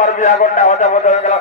আমার বিয়া করতে হতে হয়ে গেল।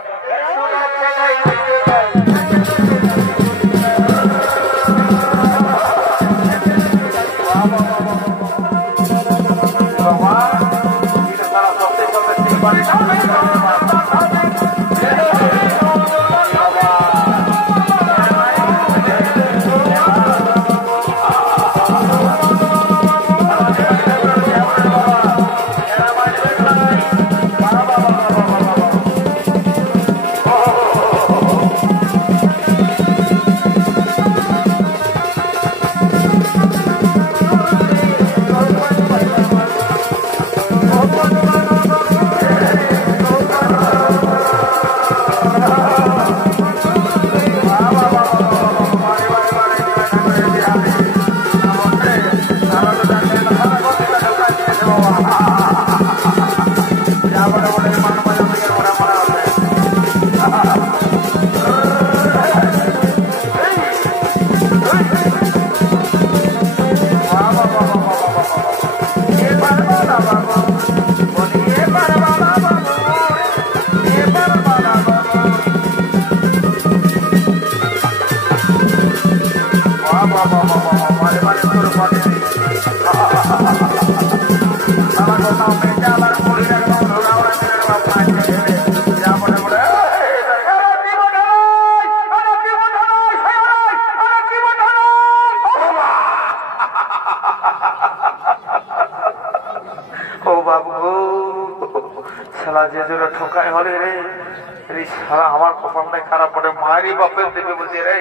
ঠোকায় হলে রে আমার কপালটাই খারাপ পড়ে মায়েরই বাপের দেবে বুঝে রে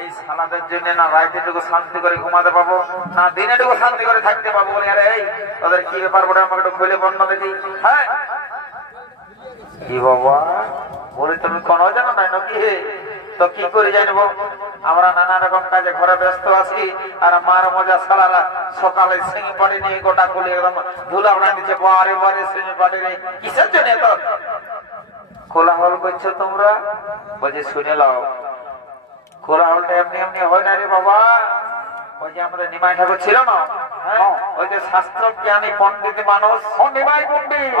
এই সালাদের জন্য না রাতেটুকু শান্তি করে ঘুমাতে পাবো না দিনেটুকু শান্তি করে থাকতে পাবো বলে আরে এই তাদের কি ব্যাপার বলে আমাকে একটু খুলে বর্ণ দেখি। হ্যাঁ কি বাবা বলি তুমি কোনো জানো নাই নাকি তো কি করে জানবো আমরা নানা রকম কাজে ঘরে ব্যস্ত আছি আর মার মজা সালারা সকালে সিঙি পানি নিয়ে গোটা খুলে একদম ধুলা উড়া দিচ্ছে বারে বারে সিঙি পানি নিয়ে কিসের জন্য তো কোলাহল করছো তোমরা বলছে শুনে লাও কোলাহলটা এমনি এমনি হয় না রে বাবা। ওই যে আমাদের নিমাই ঠাকুর ছিল না ওই যে শাস্ত্র জ্ঞানী পণ্ডিত মানুষ নিমাই পণ্ডিত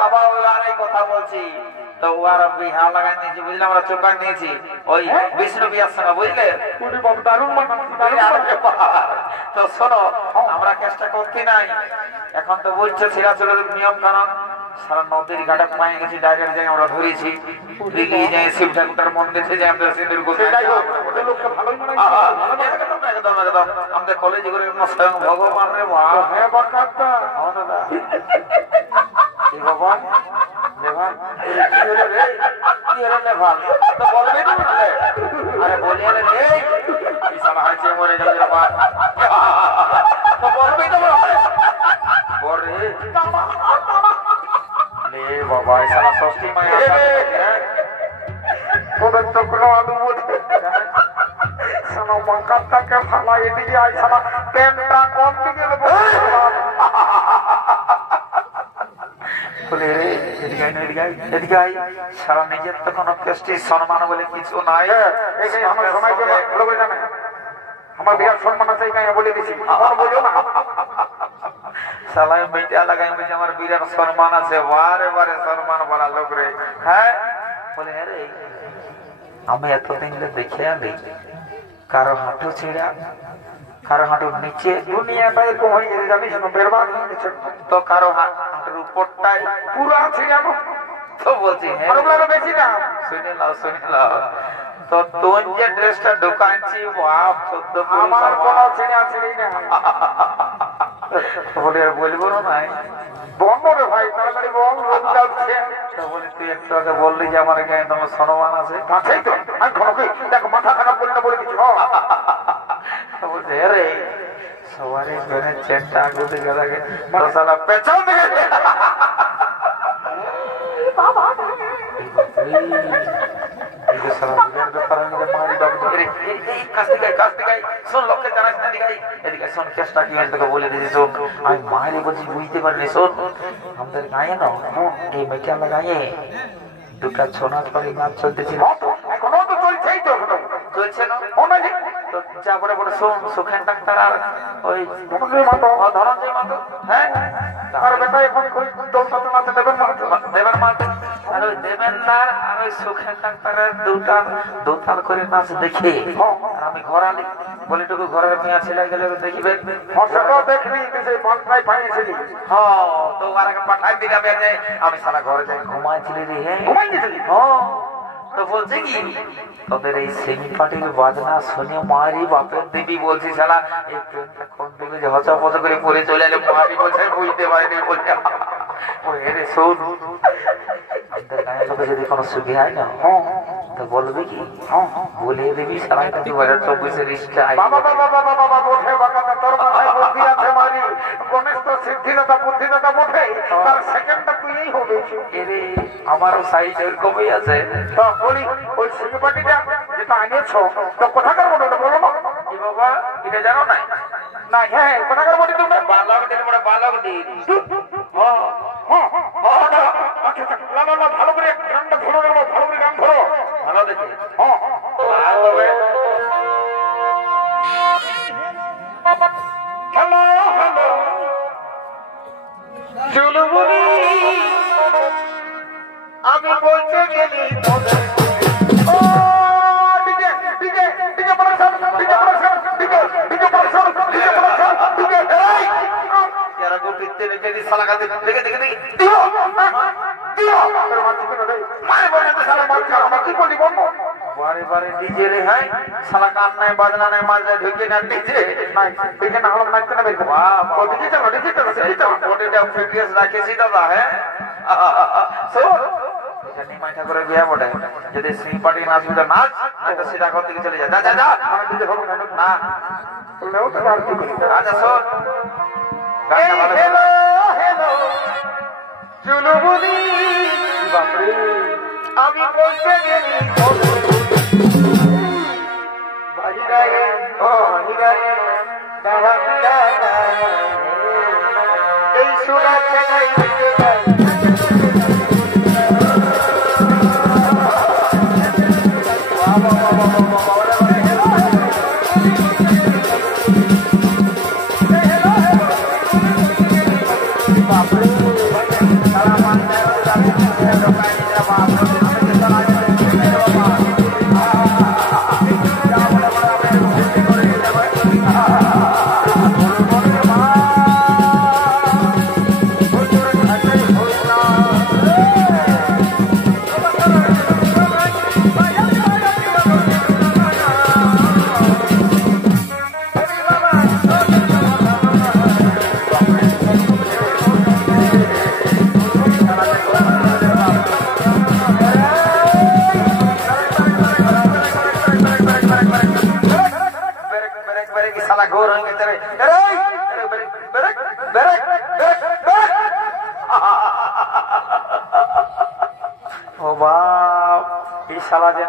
বাবা ওই আর এই কথা বলছি তো ওর বিহা লাগাই নিয়েছি বুঝলে আমরা চোখান নিয়েছি ওই বিষ্ণু বিয়ার সঙ্গে বুঝলে তো শোনো আমরা চেষ্টা করতে নাই এখন তো বলছে সিরাজুলের নিয়ম কানুন সারা নদীর ঘাটে পায়ে গেছি ডাইরেক্ট যাই আমরা ধরেছি দিকে যাই শিব ঠাকুরের মন্দিরে যাই আমাদের সিঁদুর একদম একদম আমাদের কলেজে করে স্বয়ং ভগবান রে ভগবান আরে বলি আরে হয়েছে মরে যাবে বলবেই তো বাবা সারা ষষ্ঠী মায়া তোদের তো কোনো অনুমতি মাকাটাকে ফালা এদিকে আই সারা প্রেমটা কম দিকে সারা নিজের তো কোনো প্রেস্টিজ সম্মান বলে কিছু নাই আমার সময় জানে আমার বিরাট সম্মান আছে বলে দিছি বলো না সালাই মিডিয়া লাগাই বলছে আমার বিরাট সম্মান আছে বারে বারে সম্মান বলা লোক রে। হ্যাঁ বলে আরে আমি এতদিন দেখে আলি কারো হাঁটু ছিঁড়া কারো হাঁটুর নিচে দুনিয়াটা এরকম হয়ে গেছে জানিস বেরবাদ হয়ে গেছে তো কারো হাঁটুর উপরটাই পুরা ছিঁড়ানো তো বলছি হ্যাঁ বেশি না শুনে নাও তো তুই যে ড্রেসটা ঢুকাচ্ছি বাপ সদ্য আমার কোনো ছিঁড়া ছিঁড়ি না বলে আর বলবো না নাই বন্ধ রে ভাই তাড়াতাড়ি বল যাচ্ছে বলে তুই একটু আগে বললি যে আমার গায়ে তোমার সম্মান আছে তাই তো আমি ঘনকে দেখো মাথা খারাপ বলি না বলে কিছু বলছে রে সবারই বেড়ে চেনটা আগে থেকে লাগে সালা পেছন দিকে মায়ের বলছি বুঝতে পারিনি শোন আমাদের গায়ে না এই মেটা লাগাইয়ে দুটা সোনার পরে গান চলতেছিল এখনো তো চলছেই তো চলছে না যা বড় বড় সুখেন ডাক্তার আর ওই ধনঞ্জয় মাতো হ্যাঁ বেটা এখন দল সাথে মাঠে দেবেন দেবেন মাঠে আর ওই দেবেন না আর ওই সুখের ডাক্তারের দুটার করে নাচ দেখে আমি ঘর আলি বলিটুকু ঘরের মেয়া ছেলে গেলে দেখিবেন দেখবি পাল্টাই পাইয়েছিলি তো আর পাঠাই দিলাম আমি সারা ঘরে যাই ঘুমাইছিলি রে হ্যাঁ ঘুমাই গেছিলি তো বলছে কি তোদের এই সেমি পাটির বাজনা শুনে মারি বাপের দেবী বলছি শালা এই ট্রেনটা কোন দিকে যে হচপচ করে পড়ে চলে এলে মারি বলছে বুঝতে পারিনি বলছে রে শোন আমাদের গায়ের লোকে যদি কোনো সুবিধা হয় না তো বলবি কি বলে দিবি শালা 2024 রিস্টা বাবা বাবা বাবা বাবা বটে বাবা তোর মাথায় বুদ্ধি আছে মারি গণেশ তো সিদ্ধিদাতা বুদ্ধিদাতা বটে তার সেকেন্ডটা তুইই হবে এরে আমারও সাইজ এরকমই আছে তো বলি ওই সিংহপাটিটা যেটা আনিয়েছো তো কোথাকার বটে বলো না কি বাবা এটা জানো না না হ্যাঁ কোথাকার বটে তুমি বালকটির মানে বালকটি ভালো করে গানটা ধরো ভালো করে গান ধরো ভালো দেখে হ্যালো হ্যালো চুলবুনি আমি বলতে গেলি বারে বারে ডিজে রে হ্যাঁ সালা গান নাই বাজনা নাই মাঝে ঢুকে না ডিজে নাই দেখে না হলো নাচতে না বেরো বাহ ডিজে চলো বডিটা ফিটনেস রাখেছি দাদা হ্যাঁ শোন জানি মাই ঠাকুরের বিয়া বটে যদি সিং পার্টি নাচবি তো নাচ তো সেটা ঘর থেকে চলে যা যা যা আমি ডিজে হবে না না বললেও তো আর কি করি আচ্ছা শোন গানটা ভালো হ্যালো হ্যালো চুলবুনি বাপরে আমি বলতে গেলি বাহিরায়ে ও বাহিরায়ে এই সোনা চাই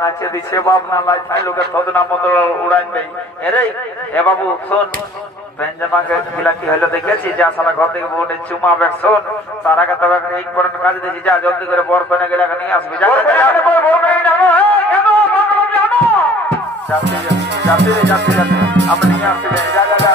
নাচে দিছে বাপ না লাই তাই লোকে থদনা মতো উড়াই দেয় এরে এ বাবু শোন বেঞ্জামাকে বিলাকি হইলো দেখেছি যা সালা ঘর থেকে বোর্ডে চুমাবে শোন তার আগে তবে এই পর্যন্ত কাজ দিয়েছি যা জলদি করে বর পেনে গেলে নিয়ে আসবি যাচ্ছি আপনি নিয়ে আসবেন যা যা যা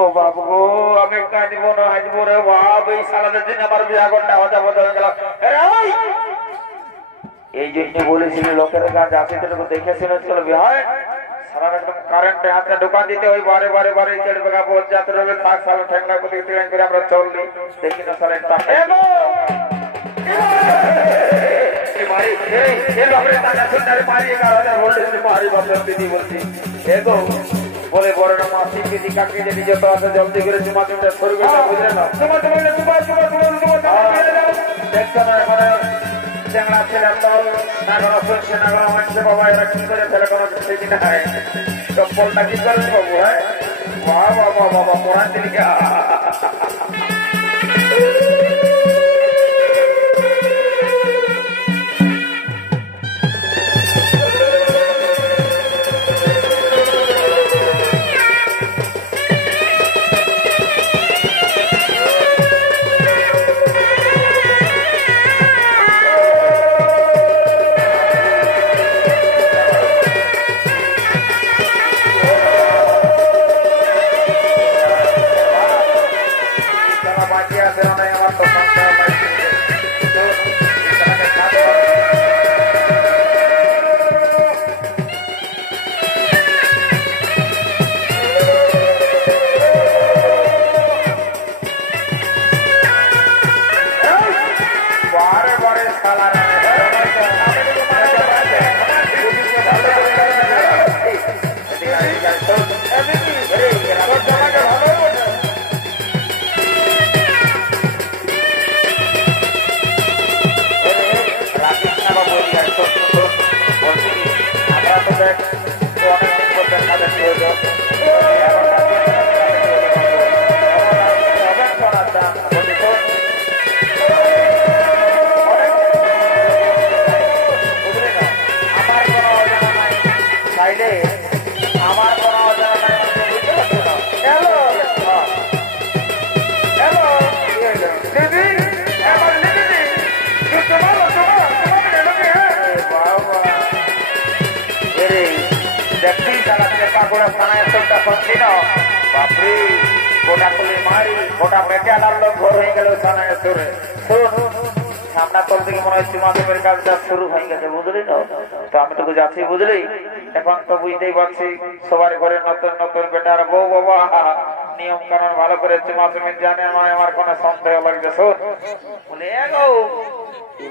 ও বাবু গো, আমি কাঁদিব না হাসবো রে বাপ, এই সালাদের দিন আমার বিয়া ঘন্টা হতে হয়ে গেল। এই জন্য বলেছিল লোকের কাজ আছে দেখেছিল চলো বিহার সারা একদম কারেন্টে হাতে দোকান দিতে ওই বারে বারে বারে চেড়ে বেগা বোঝ যাতে রবে থাক সারা ঠেকনা করে ট্রেন করে আমরা চললি দেখি না সারা একটা ভাই এই বাপরে টাকা সুন্দর মারি 11,000 ভোল্টেজ মারি বাপরে দিদি বলছি এগো বলে বড় না মাসি কেজি কাকে যদি যত আছে জলদি করে জমা দিতে শুরু করে বুঝলে না তোমার দেখছো না মানে চ্যাংড়া ছেলে দল না কোনো শুনছে না কোনো মানছে বাবা এরা কি করে ফেলে কোনো কিছু না হয় চপ্পলটা কি করবে বাবু হ্যাঁ বাবা বাবা বাবা পড়ান দিলি বুঝলি এখন তো বুঝতেই পারছি সবার ঘরে নতুন নতুন বেটার বউ বাবা নিয়ম কানুন ভালো করে চুমা চুমি জানে নয় আমার কোনো সন্দেহ লাগছে শোন বলে এগো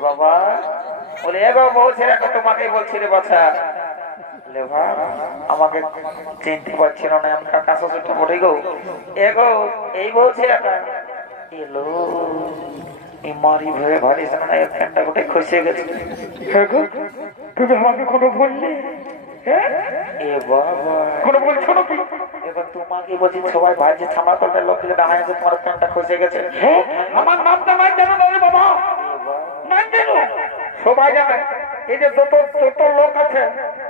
বাবা বলে এগো বউ ছেলেটা তোমাকে বলছি রে বাছা আমাকে চিনতে পারছিল না আমি কাকা শ্বশুরটা বলে গো এগো এই বউ ছেলেটা এলো মারি ভয়ে ভারি ফ্যানটা গোটে খসে গেছে তুমি আমাকে কোনো বললি এবার তোমাকে বলছি সবাই ভাই যে থামা তলটা লক্ষ্য দেখা আছে তোমার প্যান্টটা খসে গেছে আমার নামটা নাই জানো না বাবা নাই জানো সবাই জানে এই যে যত লোক আছে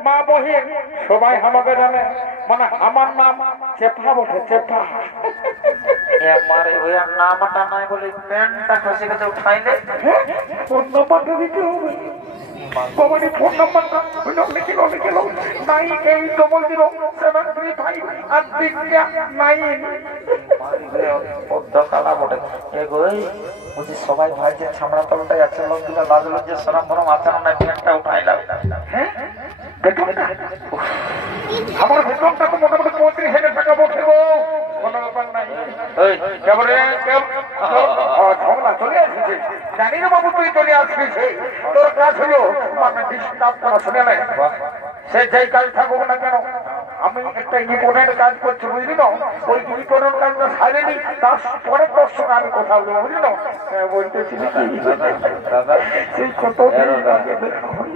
মা বহিন সবাই আমাকে জানে মানে আমার নাম চেপা বটে চেপা মারে ওই নামটা নাই বলে প্যান্টটা খসে গেছে উঠাইলে ফোন নাম্বারটা দিতে হবে বাবানি ফোন নাম্বারটা লিখে লো 98007339 সবাই ভাই যে ছামড়া তলটাই আছে লোকগুলো লাগলো যে সরম ভরম আচরণ নাই প্যান্টটা উঠাইলাম হ্যাঁ আমার বেতনটা তো মোটামুটি 35,000 টাকা বসে গো কোনো ব্যাপার নাই ঝগড়া চলে আসছে জানি না বাবু তুই চলে আসছিস তোর কাজ হলো মানে ডিস্টার্ব করা শুনে নাই সে যেই কাজ থাকুক না কেন আমি একটা ইম্পর্টেন্ট কাজ করছি বুঝলি না ওই ইম্পর্টেন্ট কাজটা সারেনি তার পরে তোর সঙ্গে আমি কথা বলবো বুঝলি না বলতেছি সেই কত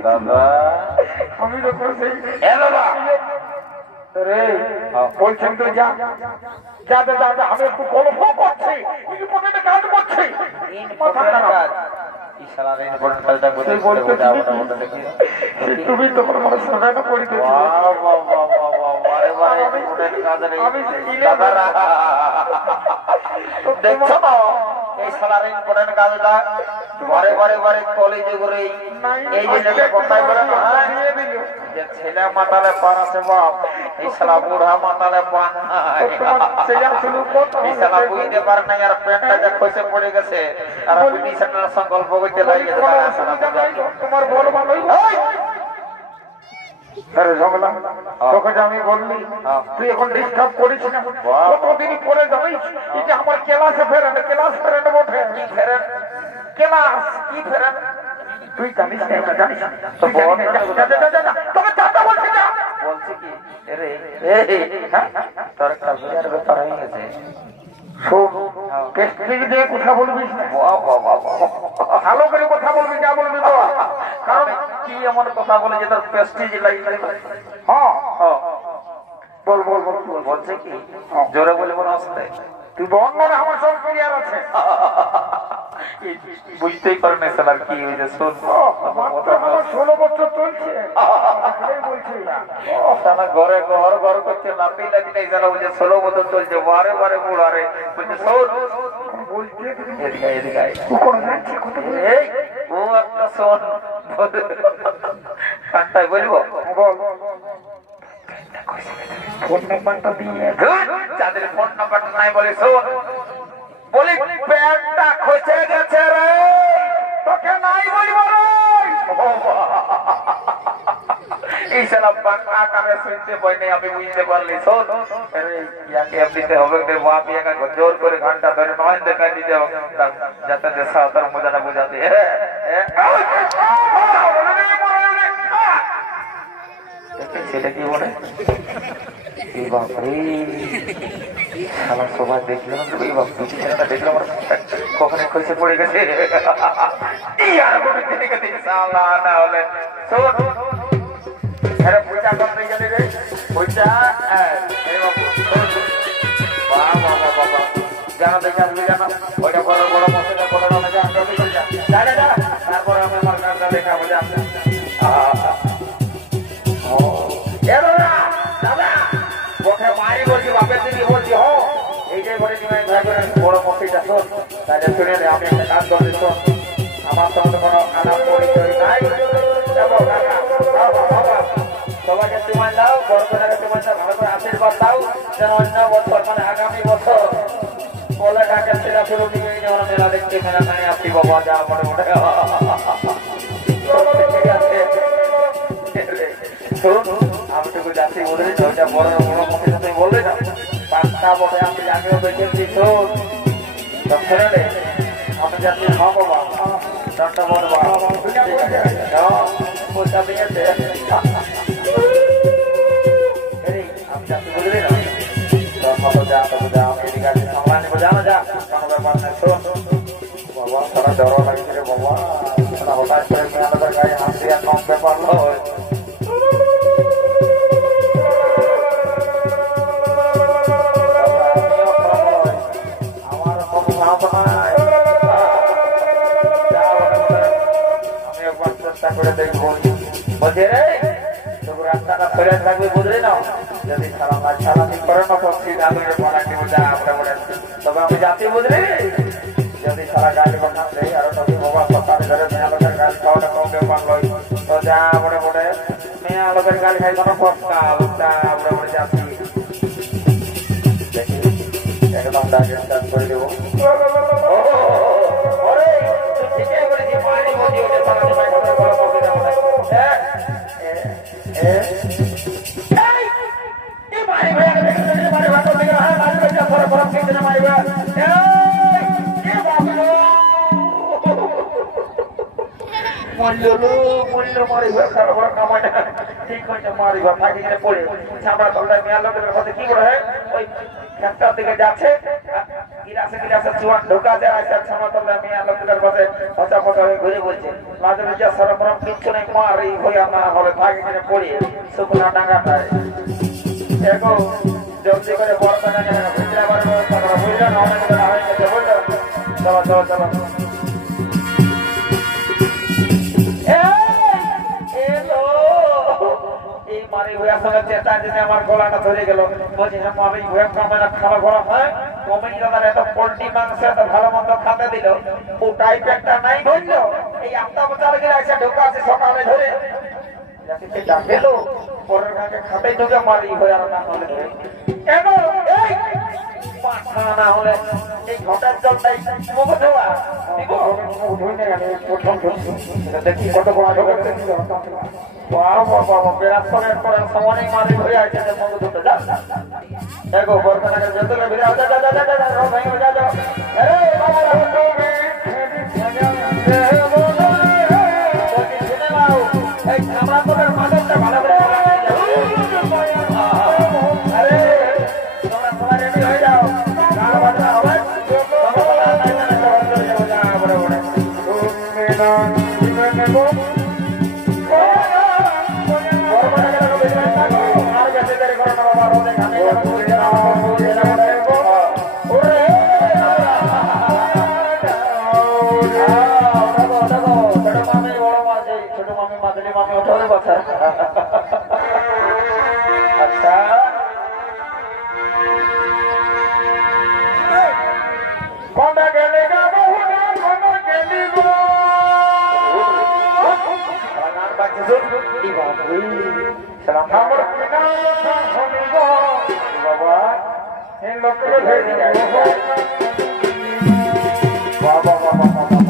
দাদা আমি যখন সেই রে বলছেন তুই যা যাতে যাতে আমি একটু গল্প করছি ইম্পর্টেন্ট কাজ করছি তুমি তো দেখছো না এই সালার ইম্পর্টেন্ট কাজটা ঘরে ঘরে ঘরে কলেজে ঘুরে এই যে কোথায় বলে যে ছেলে মাতালে পার আছে বাপ এই শালা বুড়া মাতালে পান নাই এই শালা বুঝতে পারে না আর পেটটা যা খসে পড়ে গেছে আর বিটি সেটার সংকল্প করতে লাগিয়ে তোমার বড় ভালো আরে ঝগড়া তোকে যে আমি বললি তুই এখন ডিস্টার্ব করিস না কতদিন পরে যাবিস এই যে আমার ক্লাসে ফেরেন বটে কি ফেরেন ক্লাস কি ফেরেন তুই জানিস না এটা জানিস তো তোকে চাচা বলছি না বলছি কি রে তোর কাজের ব্যাপার হয়ে গেছে কেস্টিক দিয়ে কথা বলবিস না ভালো করে কথা বলবি যা বলবি বাবা কারণ কি এমন কথা বলে যে তোর প্রেস্টিজ লাগে হ্যাঁ বল বল বল বলছে কি জোরে বলে মনে আসতে তুই বল না আমার সব ক্লিয়ার আছে বুঝতেই পারে না স্যার কি হয়েছে শোন আমার 16 বছর চলছে বলছি সারা ঘরে ঘর করছে লাপি লাগি নাই জানা বুঝে 16 বছর চলছে বারে বারে বুড়ারে বুঝে শোন বলছে এদিকে কোন যাচ্ছে কত এই ও একটা শোন কান্তাই বলবো বল ফোন নাম্বারটা দিয়ে যাদের ফোন নাম্বারটা নাই বলে শোন বলি প্যান্টটা খসে গেছে রে তোকে নাই বলবো এই সালা বাংলা আকারে শুনতে পাই নাই আমি বুঝতে পারলি শোন ইয়াকে এমনিতে হবে বাপ ইয়াকে জোর করে ঘন্টা ধরে নয় দেখা দিতে হবে যাতে দেশা তার মজাটা বোঝাতে সেটা কি বলে শালা সবাই দেখলো দেখলো আমার কখনো খসে পড়ে গেছে না হলে পূজা করতে গেলে রে পূজা বাবা জানো দেখে আসবে জানো ওইটা বড় বড় মশলা বড় তারপরে আমি আমার কাজটা দেখাবো মারি বলছি বাপের দিদি বলছি হো এইটাই বলে বড় মশিটা শোন তাহলে শুনে আমি একটা কাজ করছি শোন আমার সঙ্গে কোনো খারাপ পরিচয় নাই সবাইকে তোমার দাও বড় করে তোমার দাও ভালো করে আশীর্বাদ দাও যেন অন্য বছর মানে আগামী বছর বলে কাকে সেরা শুরু নিয়ে যেমন মেলা দেখতে মেলা খানে আপনি বাবা যা মনে মনে আমি তো যাচ্ছি বলে ওইটা বড় বড় মুখের সাথে বললে না পাঁচটা বলে আমি আগেও দেখেছি শোন রে আমি যাচ্ছি হ্যাঁ বাবা দশটা বলবা পয়সা দিয়েছে আমি যাচ্ছি বুঝলি না বাবা সারা ডর লাগছে রে বাবা হঠাৎ করে মেয়াদের গায়ে হাত দিয়ে কম ব্যাপার নয় আমি একবার চেষ্টা করে দেখবো বলছে রে তবু রাস্তাটা ফেরে থাকবে বুঝলি না যদি সালামি করে না পক্ষী আলুরে পড়াকে বোঝা আমরা বলে তবে আমি যাচ্ছি বুঝলি যদি সারা গাড়ি বানাতে আরো নদী বাবা সকালে ধরে মেয়া লোকের গাড়ি খাওয়াটা কম ব্যাপার নয় তো যা আমরা বলে মেয়া লোকের গাড়ি খাই কোনো কষ্ট আমরা বলে যাচ্ছি একদম ডাকে স্টার্ট করে দেবো ঠিক হয়েছে মারিবা থাকি পড়ে ছাপড়া তলায় মেয়া লোকের কাছে কি করে ওই খেতার দিকে যাচ্ছে গিলাসে চুয়ান ঢোকা যায় ছাপড়া তলায় মেয়া লোকের কাছে পচা পচা হয়ে ঘুরে বলছে মাঝে মাঝে সরবরাহ কিচ্ছু নেই মার এই হইয়া না হবে থাকি পড়ে শুকনা ডাঙ্গাটায় দেখো জলদি করে বড় বাগানে ভিতরে আবার ব্যবস্থা করা বুঝলো না অনেক বেলা হয়ে গেছে বুঝলো চলো আমার গলাটা ধরে গেল বলছি খাবার গরম হয় কমেডি দাদার এত পোল্ট্রি মাংস এত ভালো মন্দ খাতে দিল ও টাইপ একটা নাই বললো এই আমতা বোঝা লেগে আছে ঢোকা আছে সকালে ধরে ডাকেলো পরের গাঁকে খাতাই ঢুকে মারি হয়ে আর না হলে কেন এই পাঠা না হলে এই ঘটার জলটাই মুখ ধোয়া দিব মুখ ধুই না আমি প্রথম দেখি কত বড় বাবা বাবা বেরাত করার পরে সমানে মারি হয়ে আছে মুখ ধুতে যা দেখো বর্তমানে যতগুলো ভিড় আছে যা যা যা যা ভাই যা যা আরে বাবা আমরা তো মাদকটা ভালো করে আরে তোমরা সবাই রেডি হয়ে যাও গান বাজনা হবে अच्छा कोना गेले का बहुना कोना गेली गो गान बाजे जो ई बात हुई सलाम हमर बिना लखा होनी गो बाबा इन लोग के भेज दिया बाबा बाबा बाबा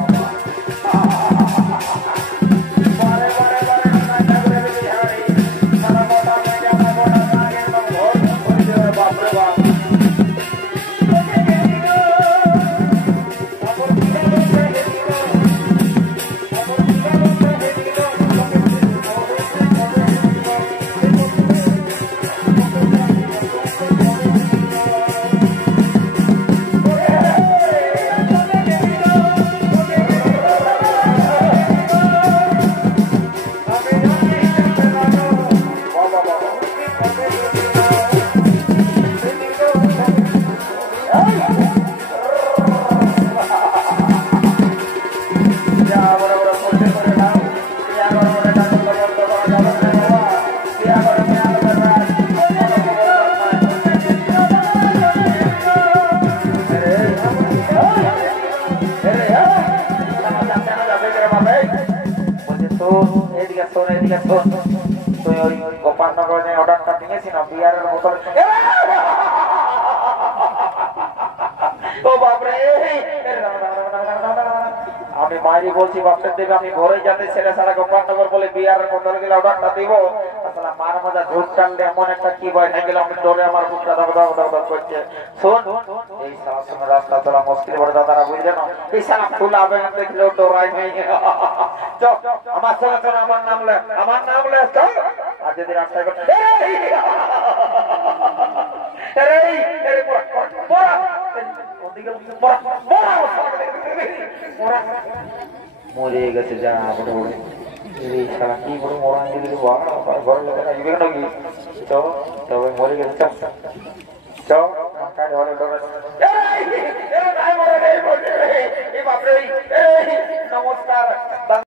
গোপালনগরে অর্ডারটা দিয়েছি না বিয়ারের বোতল ও বাপরে আমি মাইরি বলছি বাপের দেবে আমি ঘরে যাতে ছেলে সারা গোপালনগর বলে বিয়ারের বোতল গেলে অর্ডারটা দিব আসলে মার মজা ঝুট টানলে এমন একটা কি ভয় না গেলে আমি ডরে আমার বুকটা দাব দাব দাব দাব করছে শোন এই সারা সময় রাস্তা চলা মুশকিল বড় দাদারা বুঝলে না এই সারা ফুল আবেদন দেখলেও ডরাই নেই চল আমার সঙ্গে চল আমার নাম লে চল আর যদি রাস্তায় মরে গেছে যা বড় বড় কি বড় মরা দিলি ঘর লোকেরা ইবে নাকি তবে মরে গেছে নমস্কার।